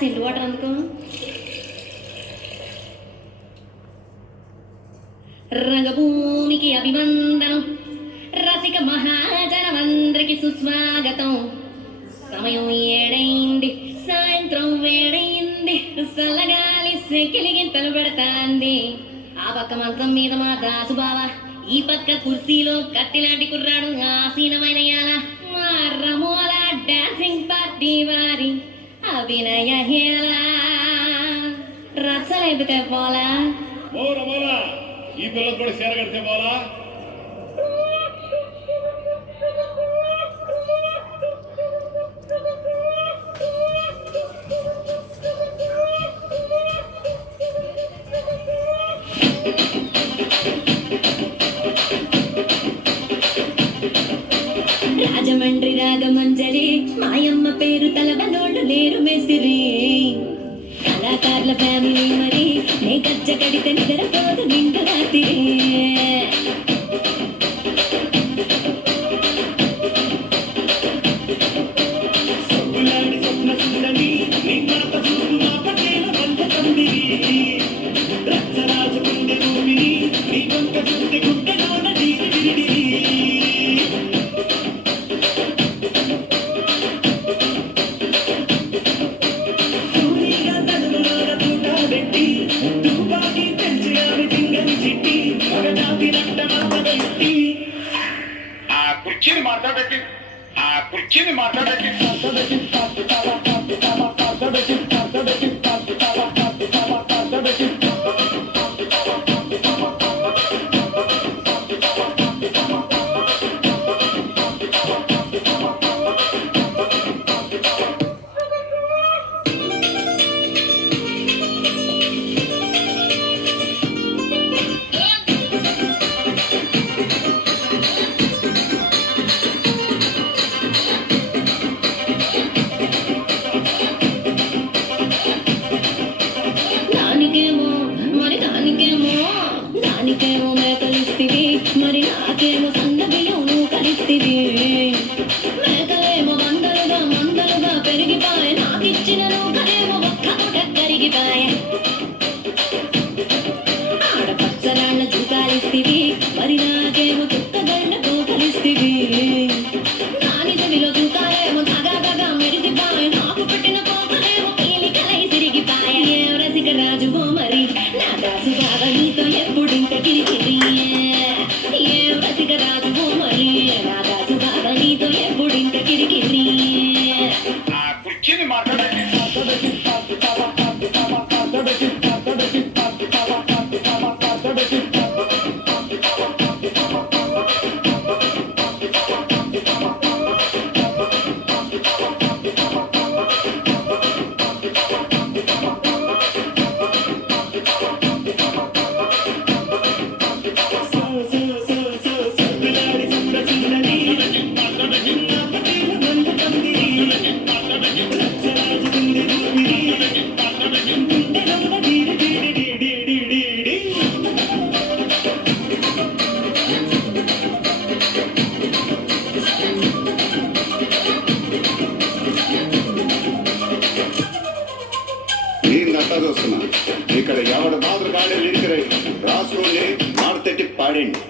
Glass ఇంటి water అందుకో. రంగభూమికి అభివందనం, రసిక మహాజనమందరికి సుస్వాగతం. సమయం ఏడైంది, సాయంత్రం వేడైంది, చల్లగాలి సెకిలిగింతలు పెడతాంది. ఆ పక్క మంచం మీద మా దాసు బావ, ఈ పక్క కుర్సీలో కత్తిలాంటి కుర్రాడు ఆసీనమైన యాల. మా రమోల డాన్సింగ్ పార్టీ వారి అభినయ హేళ. రచ్చలేపితే పోలా ఈ పిల్లలు కూడా చేరగడితే పోలా. రాజమండ్రి రాగమంజరి, మాయమ్మ పేరు తలబనోళ్ళు లేరు మేసిరి. కళాకారుల ఫ్యామిలీ మరి, నే గజ్జ కడితే నిద్రపోదు నిండు రాత్రి. కుర్చీని మాట్లాడకి దానికేమో మేకలిస్తివి, మరి నాకేమో సన్న బియ్యం నువ్వు కలిస్తివి. మేకలేమో మందలుగా పెరిగిపాయ, నాకిచ్చిన నూకలేమో ఒక్క పూట కరిగిపాయ. ఆడపచ్చరాళ్ళ చూకాలిస్తివి, మరి నాకేమో చుక్కగళ్ళతో కలిస్తివి. నాని చెవిలో చూకాలేమో తగా మెరిసిపాయ, నాకు పెట్టిన పోకలేమో పీలికలై సిరిగిపాయ. ఏ రసిక రాజువో మరి నా దాసు బాగా నీతో ఎప్పుడింత కిరికిరి. ఏ రసిక రాజువో మరి నా దాసు బాగా నీతో ఎప్పుడింత కిరికిరి. కుర్చీని మాట్లాడకి చూస్తున్నా. ఇక్కడ ఎవడు మాదిరి గాడి లిరిక్ రాసుకోండి, మాడతెట్టి పాడండి.